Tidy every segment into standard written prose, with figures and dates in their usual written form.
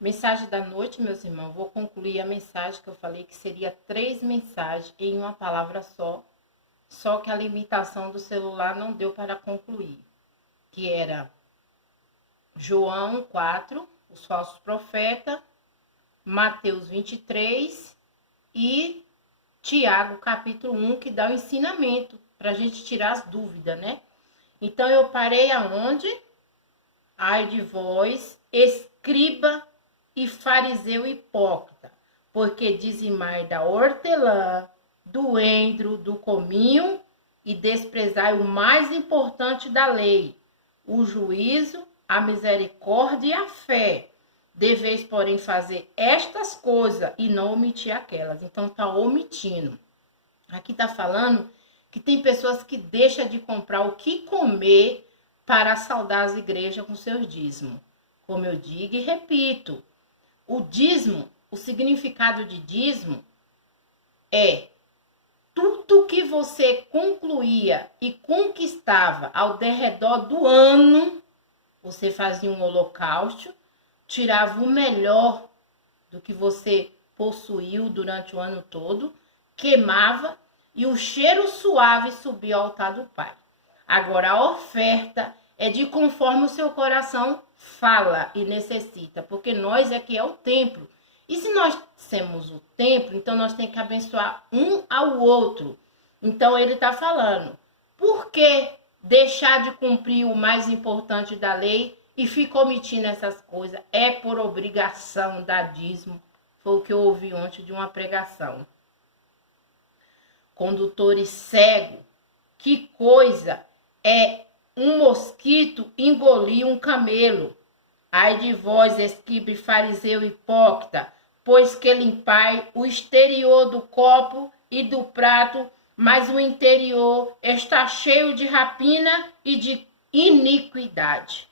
Mensagem da noite, meus irmãos. Vou concluir a mensagem que eu falei que seria 3 mensagens em uma palavra só que a limitação do celular não deu para concluir. Que era João 4, os falsos profetas, Mateus 23 e Tiago capítulo 1, que dá o ensinamento para a gente tirar as dúvidas, né? Então eu parei aonde? Ai de vós, escriba e fariseu hipócrita, porque dizimai da hortelã, do endro, do cominho e desprezai o mais importante da lei, o juízo, a misericórdia e a fé. Deveis, porém, fazer estas coisas e não omitir aquelas. Então, está omitindo. Aqui está falando que tem pessoas que deixam de comprar o que comer para saudar as igrejas com seus dízimos. Como eu digo e repito, o dízimo, o significado de dízimo é tudo que você concluía e conquistava ao derredor do ano, você fazia um holocausto, tirava o melhor do que você possuiu durante o ano todo, queimava e o cheiro suave subia ao altar do Pai. Agora, a oferta é de conforme o seu coração fala e necessita, porque nós é que é o templo. E se nós temos o templo, então nós temos que abençoar um ao outro. Então ele está falando, por que deixar de cumprir o mais importante da lei e fica omitindo essas coisas? É por obrigação da dízimo. Foi o que eu ouvi ontem de uma pregação. Condutores cegos, que coisa é um mosquito engolir um camelo. Ai de vós, escriba e fariseu hipócrita, pois que limpai o exterior do copo e do prato, mas o interior está cheio de rapina e de iniquidade,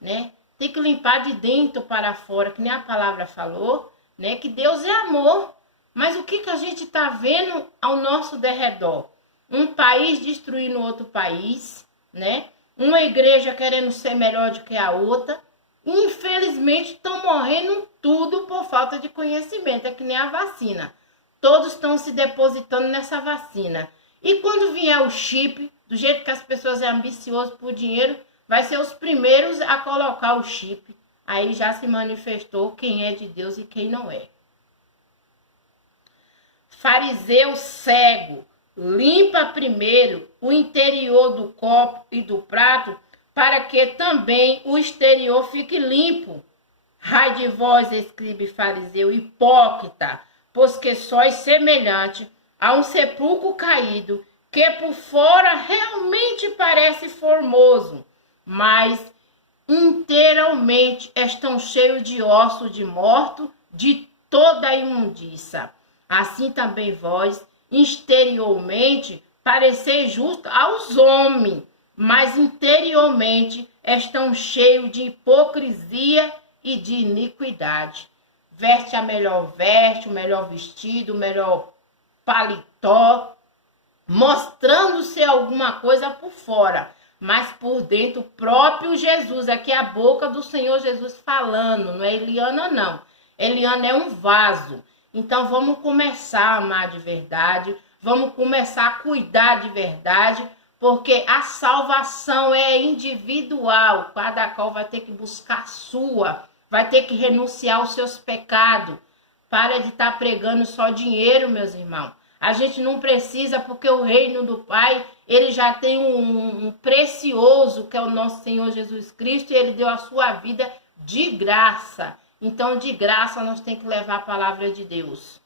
né? Tem que limpar de dentro para fora, que nem a palavra falou, né? Que Deus é amor. Mas o que a gente está vendo ao nosso derredor? Um país destruindo outro país, né? Uma igreja querendo ser melhor do que a outra. Infelizmente, estão morrendo tudo por falta de conhecimento. É que nem a vacina. Todos estão se depositando nessa vacina. E quando vier o chip, do jeito que as pessoas são ambiciosas por dinheiro, vai ser os primeiros a colocar o chip. Aí já se manifestou quem é de Deus e quem não é. Fariseu cego, limpa primeiro o interior do copo e do prato, para que também o exterior fique limpo. Ai de vós, escriba e fariseu hipócrita, pois que sois semelhante a um sepulcro caído, que por fora realmente parece formoso, mas inteiramente estão cheios de ossos de morto, de toda a imundícia. Assim também vós, exteriormente, pareceis justo aos homens, mas interiormente estão cheios de hipocrisia e de iniquidade. Veste a melhor veste, o melhor vestido, o melhor paletó, mostrando ser alguma coisa por fora, mas por dentro o próprio Jesus. Aqui é a boca do Senhor Jesus falando, não é Eliana não. Eliana é um vaso. Então vamos começar a amar de verdade, vamos começar a cuidar de verdade, porque a salvação é individual, cada qual vai ter que buscar a sua, vai ter que renunciar aos seus pecados. Para de estar pregando só dinheiro, meus irmãos. A gente não precisa, porque o reino do Pai, ele já tem um precioso, que é o nosso Senhor Jesus Cristo, e ele deu a sua vida de graça. Então, de graça, nós temos que levar a palavra de Deus.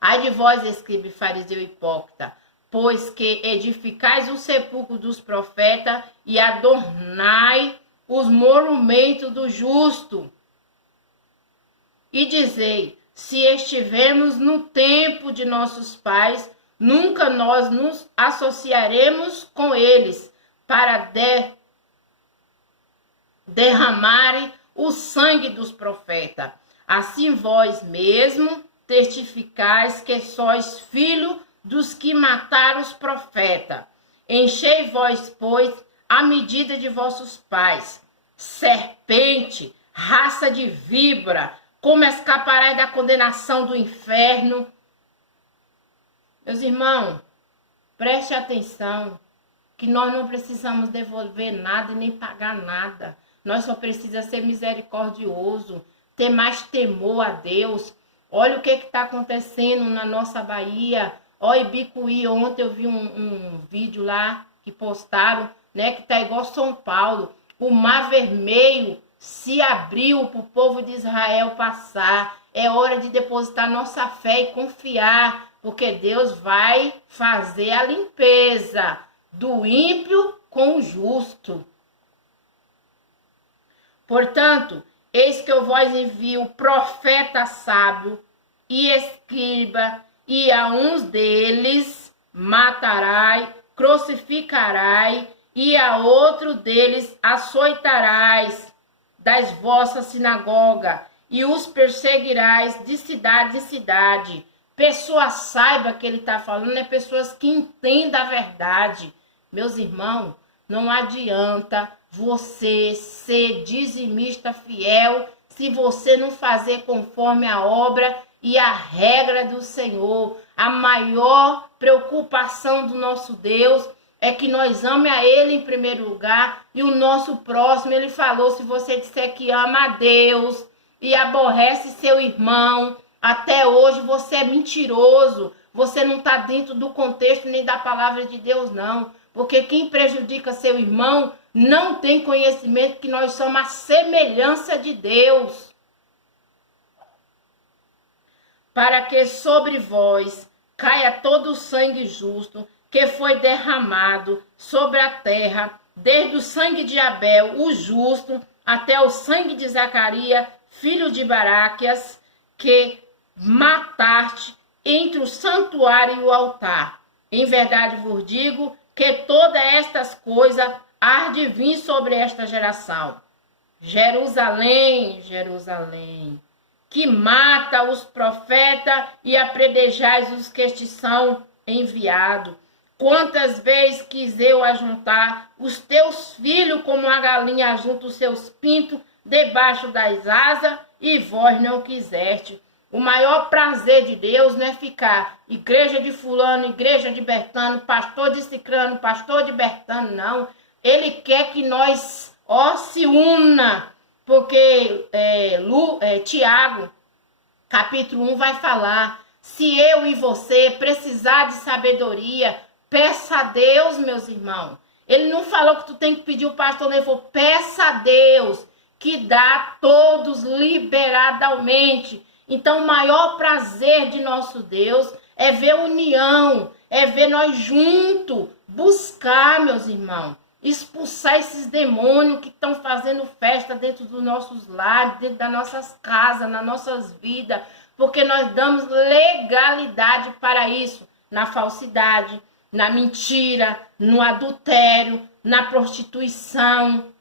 Ai de vós, escriba e fariseu hipócrita, pois que edificais o sepulcro dos profetas e adornai os monumentos do justo. E dizei, se estivermos no tempo de nossos pais, nunca nós nos associaremos com eles para derramarem o sangue dos profetas. Assim vós mesmo testificais que sois filho dos que mataram os profetas. Enchei vós, pois, a medida de vossos pais. Serpente, raça de víbora, como escaparás da condenação do inferno? Meus irmãos, preste atenção, que nós não precisamos devolver nada e nem pagar nada. Nós só precisamos ser misericordioso, ter mais temor a Deus. Olha o que está acontecendo na nossa Bahia. Olha, Ibicuí, ontem eu vi um vídeo lá que postaram, né, que tá igual São Paulo. O Mar Vermelho se abriu para o povo de Israel passar. É hora de depositar nossa fé e confiar, porque Deus vai fazer a limpeza do ímpio com o justo. Portanto, eis que eu vos envio profeta sábio e escriba, e a uns deles matarai, crucificarai, e a outro deles açoitarás das vossas sinagogas, e os perseguirás de cidade em cidade. Pessoas saiba que ele está falando, é pessoas que entendam a verdade. Meus irmãos, não adianta você ser dizimista fiel se você não fazer conforme a obra e a regra do Senhor. A maior preocupação do nosso Deus é que nós amemos a Ele em primeiro lugar e o nosso próximo. Ele falou, se você disser que ama a Deus e aborrece seu irmão, até hoje você é mentiroso. Você não está dentro do contexto nem da palavra de Deus, não. Porque quem prejudica seu irmão não tem conhecimento que nós somos a semelhança de Deus. Para que sobre vós caia todo o sangue justo que foi derramado sobre a terra, desde o sangue de Abel, o justo, até o sangue de Zacarias, filho de Baraquias, que mataste entre o santuário e o altar. Em verdade vos digo que todas estas coisas há de vir sobre esta geração. Jerusalém, Jerusalém, que mata os profetas e apredejais os que te são enviados. Quantas vezes quis eu ajuntar os teus filhos como a galinha ajunta os seus pintos debaixo das asas, e vós não quiseste. O maior prazer de Deus não é ficar igreja de fulano, igreja de Bertano, pastor de Cicrano, pastor de Bertano, não. Ele quer que nós, se una, porque Tiago, capítulo 1, vai falar, se eu e você precisar de sabedoria, peça a Deus, meus irmãos. Ele não falou que tu tem que pedir o pastor, ele falou, peça a Deus, que dá a todos liberadamente. Então, o maior prazer de nosso Deus é ver união, é ver nós juntos, buscar, meus irmãos, expulsar esses demônios que estão fazendo festa dentro dos nossos lares, dentro das nossas casas, nas nossas vidas, porque nós damos legalidade para isso, na falsidade, na mentira, no adultério, na prostituição.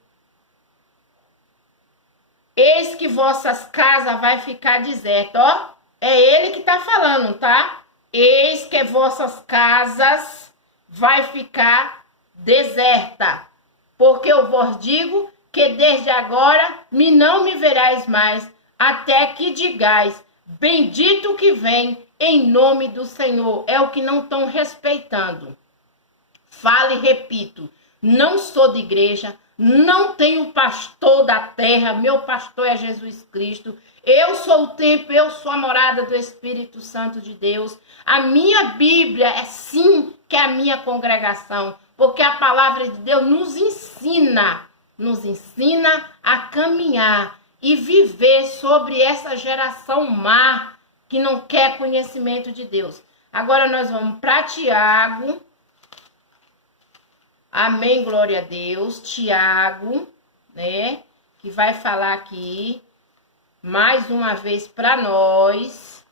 Eis que vossas casas vai ficar desertas. Ó, é ele que está falando, tá? Eis que vossas casas vai ficar deserta. Porque eu vos digo que desde agora não me verás mais, até que digais, bendito que vem em nome do Senhor. É o que não estão respeitando. Falo e repito, não sou de igreja, não tenho pastor da terra, meu pastor é Jesus Cristo. Eu sou o templo, eu sou a morada do Espírito Santo de Deus. A minha Bíblia é sim que é a minha congregação, porque a palavra de Deus nos ensina a caminhar e viver sobre essa geração má que não quer conhecimento de Deus. Agora nós vamos para Tiago. Amém, glória a Deus. Tiago, né, que vai falar aqui mais uma vez para nós,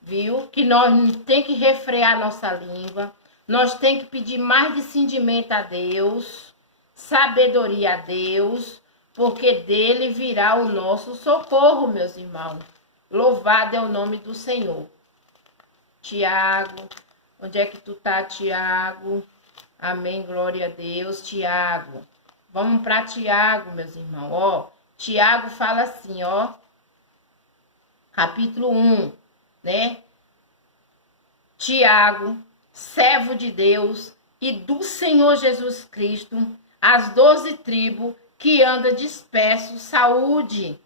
viu? Que nós tem que refrear nossa língua, nós tem que pedir mais discernimento a Deus, sabedoria a Deus, porque dele virá o nosso socorro, meus irmãos. Louvado é o nome do Senhor. Tiago, onde é que tu tá, Tiago? Amém, glória a Deus. Tiago, vamos para Tiago, meus irmãos. Ó, Tiago fala assim, ó, capítulo 1, né? Tiago, servo de Deus e do Senhor Jesus Cristo, as 12 tribos que anda disperso, saúde,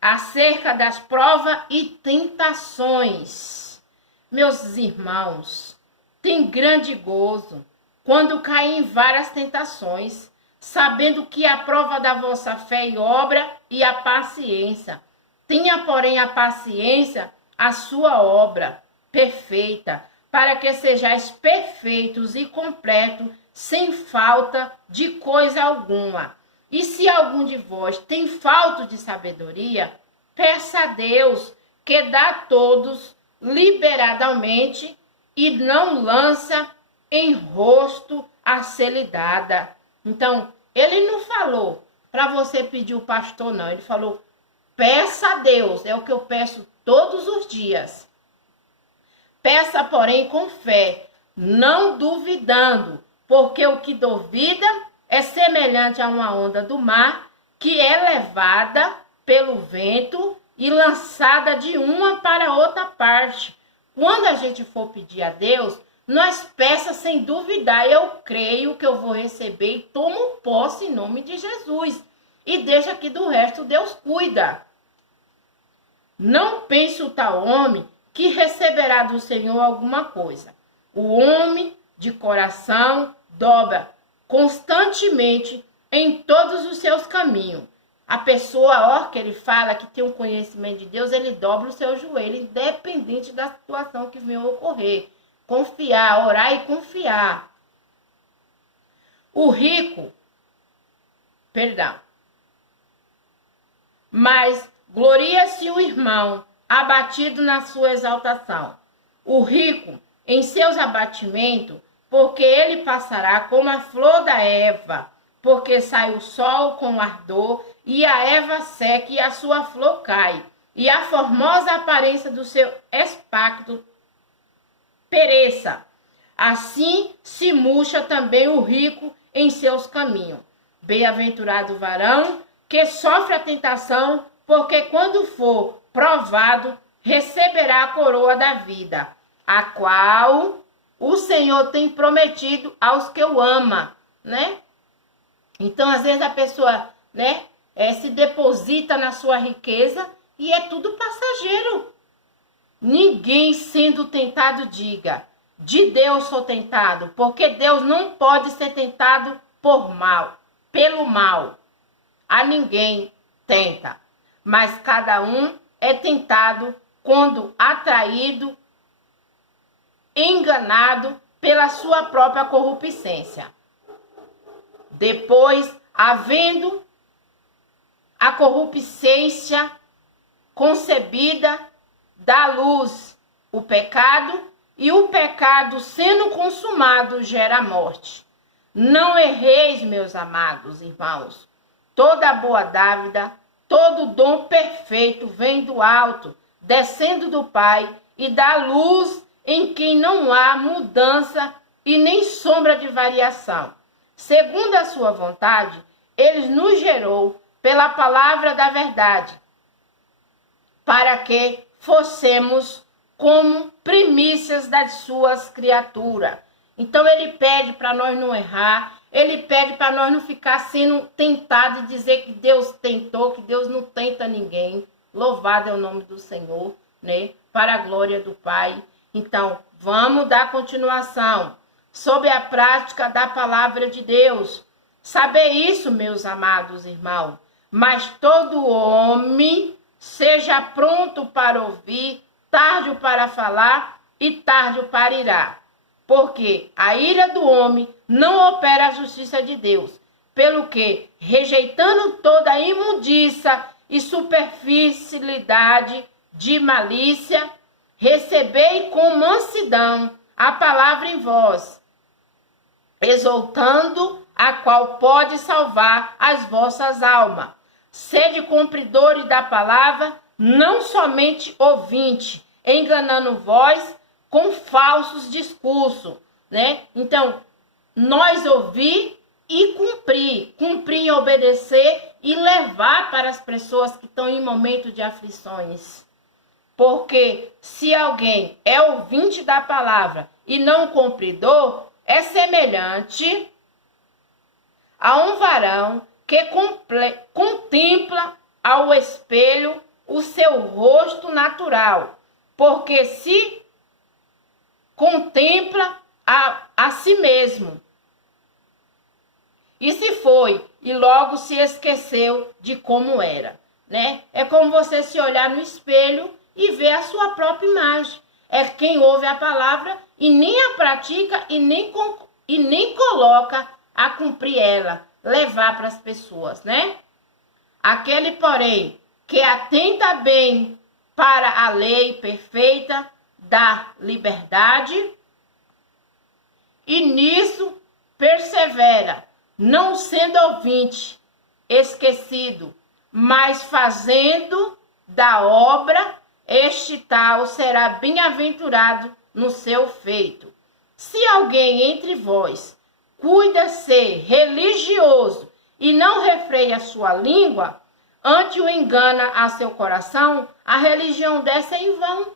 acerca das provas e tentações. Meus irmãos, tem grande gozo quando caem em várias tentações, sabendo que a prova da vossa fé e obra e a paciência. Tenha, porém, a paciência, a sua obra perfeita, para que sejais perfeitos e completos, sem falta de coisa alguma. E se algum de vós tem falta de sabedoria, peça a Deus, que dá a todos liberadamente e não lança em rosto a ser lhe dada. Então, ele não falou para você pedir o pastor, não. Ele falou, peça a Deus, é o que eu peço todos os dias. Peça, porém, com fé, não duvidando, porque o que duvida é semelhante a uma onda do mar, que é levada pelo vento e lançada de uma para outra parte. Quando a gente for pedir a Deus, nós peça sem duvidar. Eu creio que eu vou receber e tomo posse em nome de Jesus. E deixa que do resto Deus cuida. Não pense o tal homem que receberá do Senhor alguma coisa. O homem de coração dobra constantemente em todos os seus caminhos. A pessoa, ó, que ele fala que tem um conhecimento de Deus, ele dobra o seu joelho, independente da situação que venha a ocorrer. Confiar, orar e confiar. O rico, mas gloria-se o irmão, abatido na sua exaltação. O rico, em seus abatimentos, porque ele passará como a flor da erva, porque sai o sol com ardor, e a erva seca e a sua flor cai, e a formosa aparência do seu espectro pereça. Assim se murcha também o rico em seus caminhos. Bem-aventurado o varão que sofre a tentação, porque quando for provado, receberá a coroa da vida, a qual o Senhor tem prometido aos que o ama, né? Então, às vezes a pessoa, né, se deposita na sua riqueza e é tudo passageiro. Ninguém sendo tentado diga, de Deus sou tentado, porque Deus não pode ser tentado por mal, pelo mal. A ninguém tenta, mas cada um é tentado quando atraído, enganado pela sua própria concupiscência. Depois, havendo a concupiscência concebida, dá luz o pecado, e o pecado, sendo consumado, gera morte. Não erreis, meus amados irmãos. Toda boa dávida, todo dom perfeito vem do alto, descendo do Pai, e dá luz em quem não há mudança e nem sombra de variação. Segundo a sua vontade, ele nos gerou pela palavra da verdade, para que fossemos como primícias das suas criaturas. Então ele pede para nós não errar, ele pede para nós não ficar sendo tentado e dizer que Deus tentou, que Deus não tenta ninguém. Louvado é o nome do Senhor, né? Para a glória do Pai. Então, vamos dar continuação sobre a prática da palavra de Deus. Saber isso, meus amados irmãos, mas todo homem seja pronto para ouvir, tardio para falar e tardio para irar. Porque a ira do homem não opera a justiça de Deus. Pelo que, rejeitando toda a imundícia e superficialidade de malícia, recebei com mansidão a palavra em vós, exaltando a qual pode salvar as vossas almas. Sede cumpridores da palavra, não somente ouvinte, enganando vós com falsos discursos, né? Então, nós ouvir e cumprir em obedecer e levar para as pessoas que estão em momento de aflições. Porque se alguém é ouvinte da palavra e não cumpridor, é semelhante a um varão que contempla ao espelho o seu rosto natural, porque se contempla a si mesmo. E se foi, e logo se esqueceu de como era, né? É como você se olhar no espelho e ver a sua própria imagem. É quem ouve a palavra e nem a pratica e nem coloca a cumprir ela, levar para as pessoas, né? Aquele, porém, que atenta bem para a lei perfeita da liberdade e nisso persevera, não sendo ouvinte, esquecido, mas fazendo da obra, este tal será bem-aventurado no seu feito. Se alguém entre vós cuida ser religioso e não refreia a sua língua, antes o engana a seu coração, a religião dessa é em vão,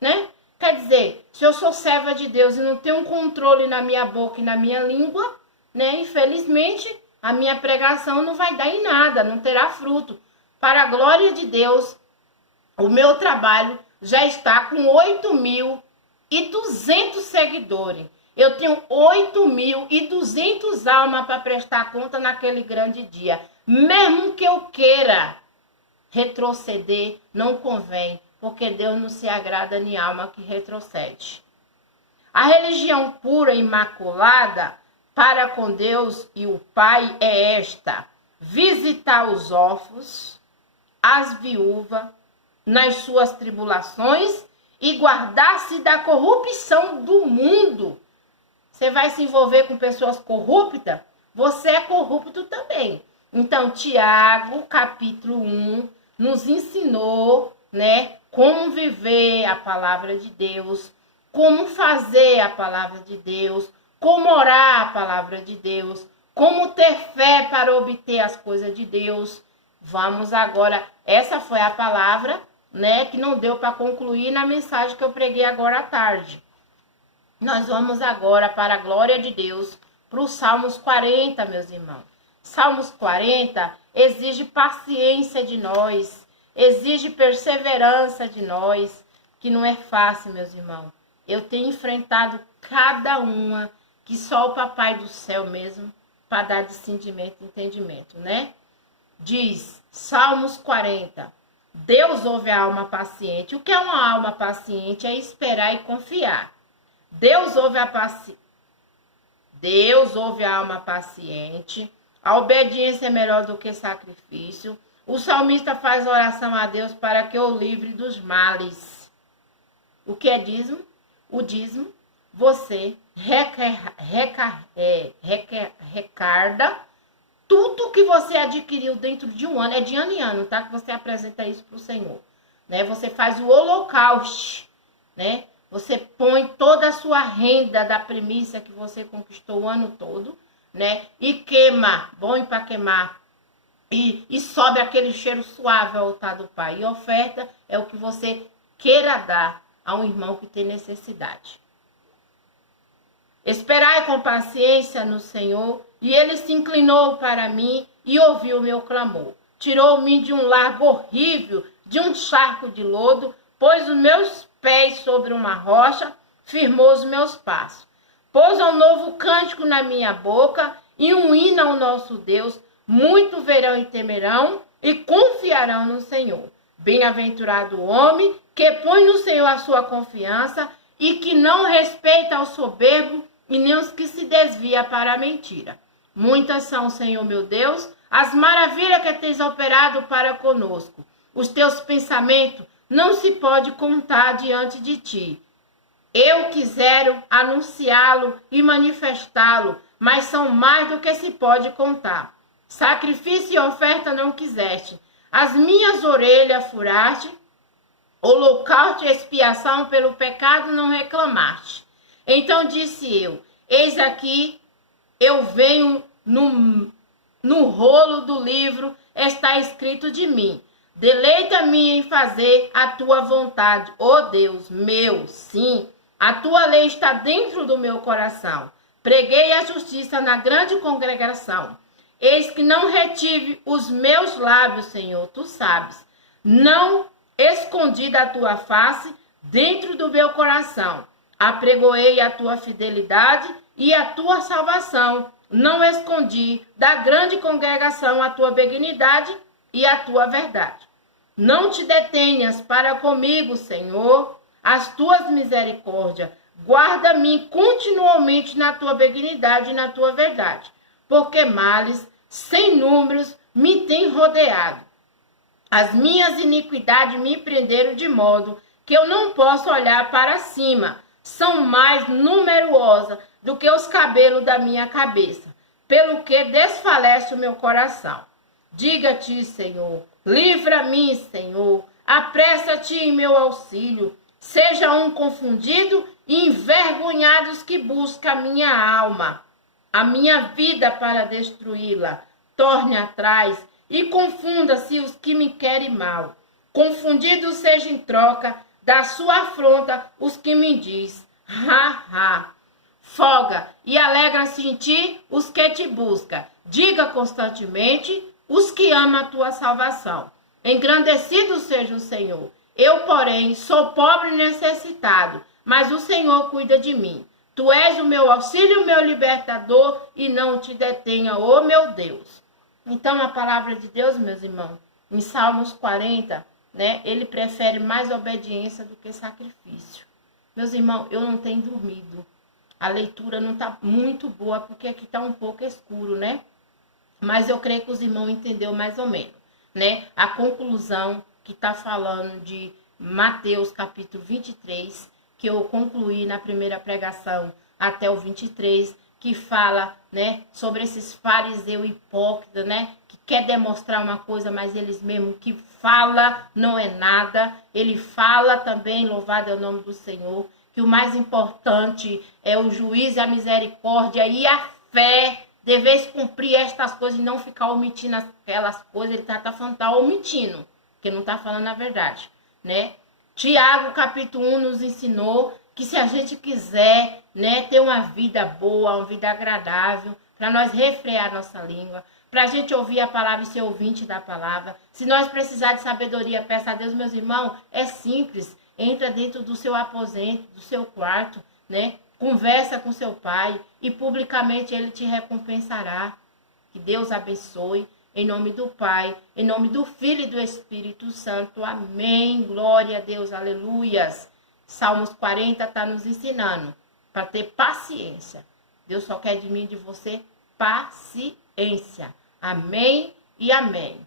né? Quer dizer, se eu sou serva de Deus e não tenho um controle na minha boca e na minha língua, né? Infelizmente, a minha pregação não vai dar em nada, não terá fruto. Para a glória de Deus, o meu trabalho já está com 8.200 seguidores. Eu tenho 8.200 almas para prestar conta naquele grande dia. Mesmo que eu queira retroceder, não convém, porque Deus não se agrada em alma que retrocede. A religião pura e imaculada para com Deus e o Pai é esta: visitar os órfãos, as viúvas, nas suas tribulações e guardar-se da corrupção do mundo. Você vai se envolver com pessoas corruptas? Você é corrupto também. Então, Tiago, capítulo 1, nos ensinou, né, como viver a palavra de Deus, como fazer a palavra de Deus, como orar a palavra de Deus, como ter fé para obter as coisas de Deus. Vamos agora, essa foi a palavra, né, que não deu para concluir na mensagem que eu preguei agora à tarde. Nós vamos agora, para a glória de Deus, para o Salmos 40, meus irmãos. Salmos 40 exige paciência de nós, exige perseverança de nós, que não é fácil, meus irmãos. Eu tenho enfrentado cada uma que só o Papai do Céu mesmo para dar discernimento e entendimento, né? Diz, Salmos 40, Deus ouve a alma paciente. O que é uma alma paciente? É esperar e confiar. Deus ouve a alma paciente. A obediência é melhor do que sacrifício. O salmista faz oração a Deus para que o livre dos males. O que é dízimo? O dízimo, você recarda tudo que você adquiriu dentro de um ano. É de ano em ano, tá? Que você apresenta isso para o Senhor, né? Você faz o holocausto, né? Você põe toda a sua renda da primícia que você conquistou o ano todo, né? E queima, bom para queimar. E sobe aquele cheiro suave ao altar do Pai. E oferta é o que você queira dar a um irmão que tem necessidade. Esperai com paciência no Senhor, e ele se inclinou para mim e ouviu o meu clamor. Tirou-me de um largo horrível, de um charco de lodo, pôs os meus pés sobre uma rocha, firmou os meus passos. Pôs um novo cântico na minha boca e um hino ao nosso Deus. Muito verão e temerão e confiarão no Senhor. Bem-aventurado o homem que põe no Senhor a sua confiança e que não respeita o soberbo e nem os que se desvia para a mentira. Muitas são, Senhor meu Deus, as maravilhas que tens operado para conosco. Os teus pensamentos não se pode contar diante de ti. Eu quisera anunciá-lo e manifestá-lo, mas são mais do que se pode contar. Sacrifício e oferta não quiseste, as minhas orelhas furaste, holocausto e expiação pelo pecado não reclamaste. Então disse eu, eis aqui, eu venho no rolo do livro está escrito de mim. Deleita-me em fazer a tua vontade, ó Deus meu, sim, a tua lei está dentro do meu coração. Preguei a justiça na grande congregação. Eis que não retive os meus lábios, Senhor, tu sabes. Não escondi da tua face dentro do meu coração. Apregoei a tua fidelidade e a tua salvação. Não escondi da grande congregação a tua benignidade e a tua verdade. Não te detenhas para comigo, Senhor, as tuas misericórdias. Guarda-me continuamente na tua benignidade e na tua verdade, porque males sem números me têm rodeado. As minhas iniquidades me prenderam de modo que eu não posso olhar para cima. São mais numerosas do que os cabelos da minha cabeça, pelo que desfalece o meu coração. Diga-te, Senhor, livra-me, Senhor, apressa-te em meu auxílio. Seja um confundido e envergonhado os que buscam a minha alma, a minha vida para destruí-la. Torne atrás e confunda-se os que me querem mal. Confundidos sejam em troca da sua afronta os que me diz, ha, ha. Folga e alegra-se em ti os que te buscam. Diga constantemente os que amam a tua salvação. Engrandecido seja o Senhor. Eu, porém, sou pobre e necessitado, mas o Senhor cuida de mim. Tu és o meu auxílio, o meu libertador, e não te detenha, ó meu Deus. Então, a palavra de Deus, meus irmãos, em Salmos 40, né, ele prefere mais obediência do que sacrifício. Meus irmãos, eu não tenho dormido. A leitura não está muito boa, porque aqui está um pouco escuro, né? Mas eu creio que os irmãos entenderam mais ou menos, né? A conclusão que está falando de Mateus capítulo 23, que eu concluí na primeira pregação até o 23, que fala, né, sobre esses fariseus hipócritas, né, que quer demonstrar uma coisa, mas eles mesmo que fala não é nada. Ele fala também, louvado é o nome do Senhor, que o mais importante é o juízo, a misericórdia e a fé. Deveis cumprir estas coisas e não ficar omitindo aquelas coisas. Ele tá falando, tá omitindo, porque não tá falando a verdade, né? Tiago, capítulo 1, nos ensinou que se a gente quiser, né, ter uma vida boa, uma vida agradável, para nós refrear nossa língua, para a gente ouvir a palavra e ser ouvinte da palavra, se nós precisar de sabedoria, peça a Deus, meus irmãos, é simples. Entra dentro do seu aposento, do seu quarto, né? Conversa com seu pai e publicamente ele te recompensará. Que Deus abençoe. Em nome do Pai, em nome do Filho e do Espírito Santo. Amém. Glória a Deus. Aleluias. Salmos 40 está nos ensinando para ter paciência. Deus só quer de mim e de você paciência. Amém e amém.